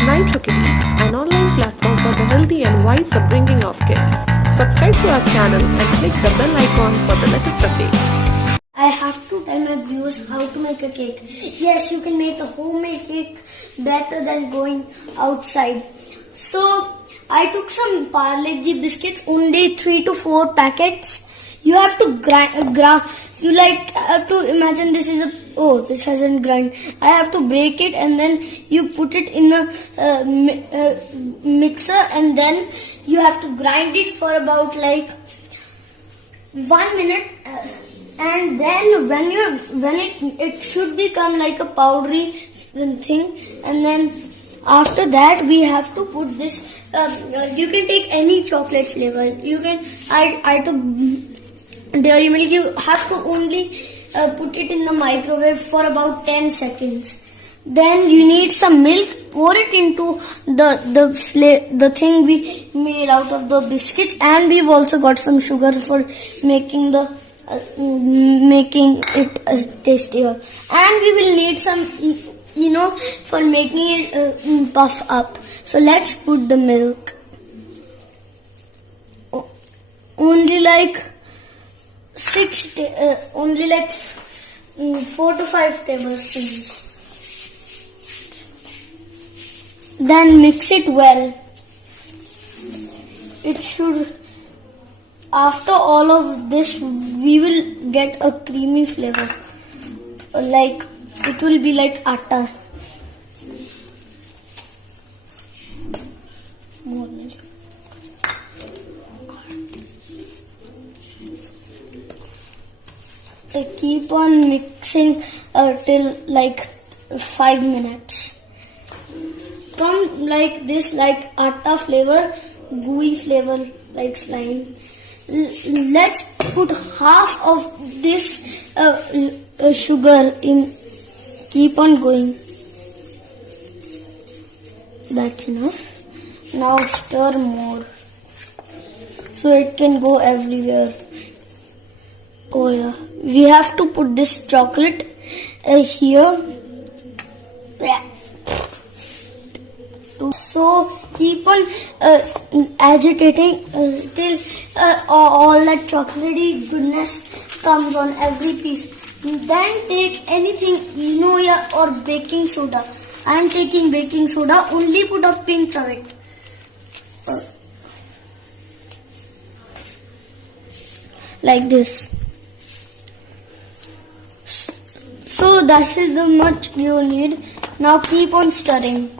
Kitties, an online platform for the healthy and wise upbringing of kids. Subscribe to our channel and click the bell icon for the latest updates. I have to tell my viewers how to make a cake. Yes, you can make a homemade cake better than going outside. So, I took some Parle-G biscuits, only 3 to 4 packets. You have to have to imagine this hasn't grind. I have to break it and then you put it in a mixer and then you have to grind it for about 1 minute. And then when it should become like a powdery thing, and then after that we have to put this. You can take any chocolate flavor. You can. I took dairy milk. You have to only put it in the microwave for about 10 seconds. Then you need some milk. Pour it into the thing we made out of the biscuits, and we've also got some sugar for making it tastier. And we will need some for making it puff up. So let's put the milk. Only 4 to 5 tablespoons. Then mix it well. It should. After all of this, we will get a creamy flavor. It will be like atta. More milk. Keep on mixing till 5 minutes. Come like this, like atta flavor, gooey flavor, like slime. Let's put half of this sugar in. Keep on going. That's enough. Now stir more so it can go everywhere. Oh yeah, we have to put this chocolate here. So keep on agitating till all that chocolatey goodness comes on every piece. Then take anything, or baking soda. I am taking baking soda. Only put a pinch of it. Like this. So that is the much you need. Now keep on stirring.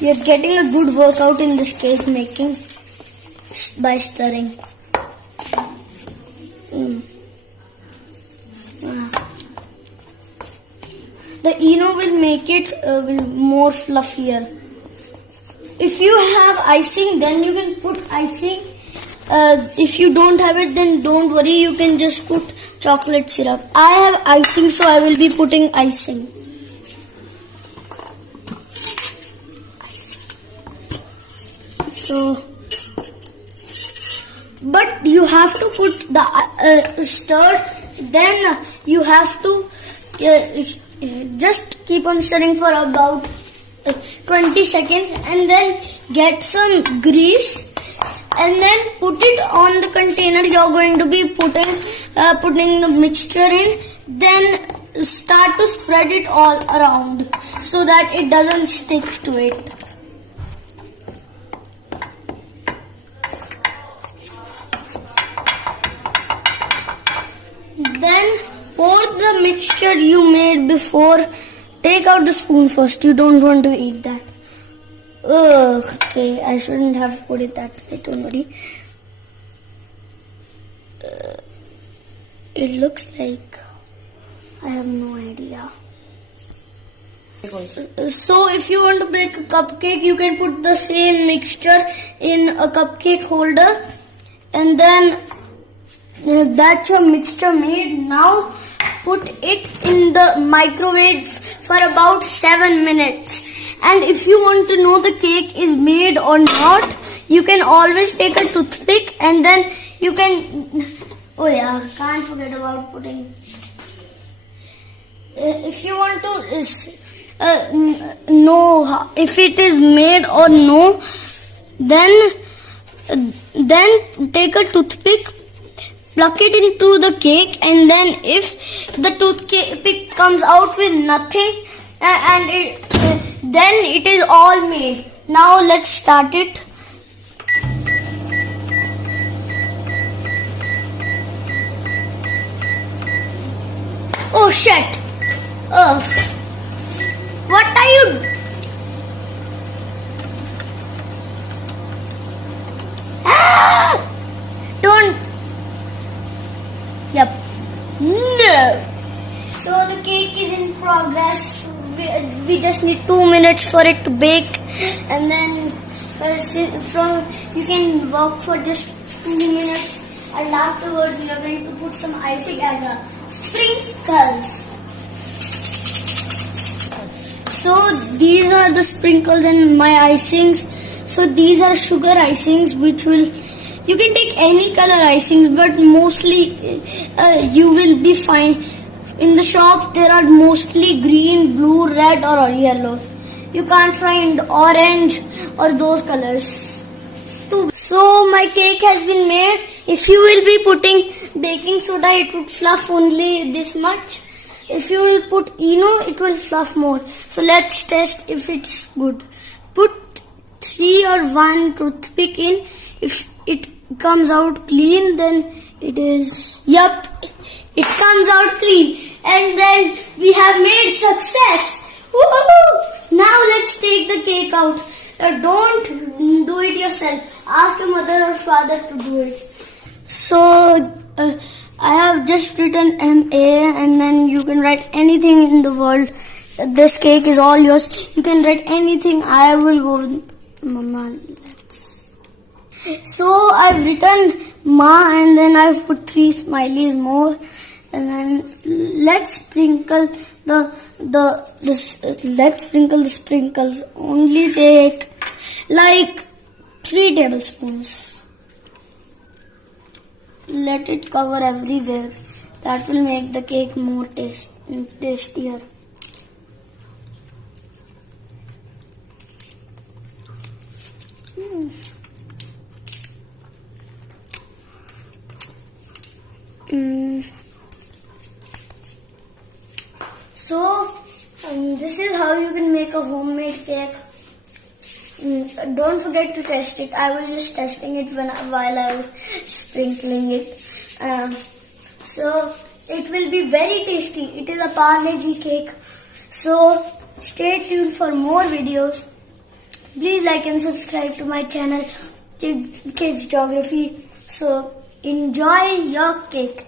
You are getting a good workout in this cake making by stirring. The Eno will make it more fluffier. If you have icing, then you can put icing. If you don't have it, then don't worry. You can just put chocolate syrup. I have icing, so I will be putting icing. So, but you have to put the stir. Then you have to just keep on stirring for about 20 seconds, and then get some grease. And then put it on the container you're going to be putting the mixture in. Then start to spread it all around so that it doesn't stick to it. Then pour the mixture you made before. Take out the spoon first. You don't want to eat that. Okay, I shouldn't have put it that way, don't worry. It looks like I have no idea. So if you want to bake a cupcake, you can put the same mixture in a cupcake holder, and then that's your mixture made. Now put it in the microwave for about 7 minutes. And if you want to know the cake is made or not, you can always take a toothpick and then you can. Oh yeah, can't forget about putting. If you want to know if it is made or no, then take a toothpick, pluck it into the cake, and then if the toothpick comes out with nothing, then it is all made. Now let's start it. Oh shit! What are you? Don't. Yep. No. So the cake is in progress. We just need 2 minutes for it to bake, and then you can work for just 2 minutes, and afterwards we are going to put some icing and sprinkles. So these are the sprinkles and my icings. So these are sugar icings, which will, you can take any color icings, but mostly you will be fine. In the shop there are mostly green, blue, red or yellow. You can't find orange or those colors. So my cake has been made. If you will be putting baking soda, it would fluff only this much. If you will put Eno, it will fluff more. So let's test if it's good. Put 3 or 1 toothpick in. If it comes out clean, then it is, yup, it comes out clean. And then we have made success. Woohoo! Now let's take the cake out. Don't do it yourself. Ask your mother or father to do it. So I have just written MA, and then you can write anything in the world. This cake is all yours. You can write anything. I will go with Mama. So I've written Ma, and then I've put 3 smileys more, and then let's sprinkle the sprinkles. Only take like 3 tablespoons. Let it cover everywhere. That will make the cake more tastier. So this is how you can make a homemade cake. Don't forget to test it. I was just testing it while I was sprinkling it. So it will be very tasty. It is a Parle-G cake. So stay tuned for more videos. Please like and subscribe to my channel, Kids Geography. So enjoy your cake.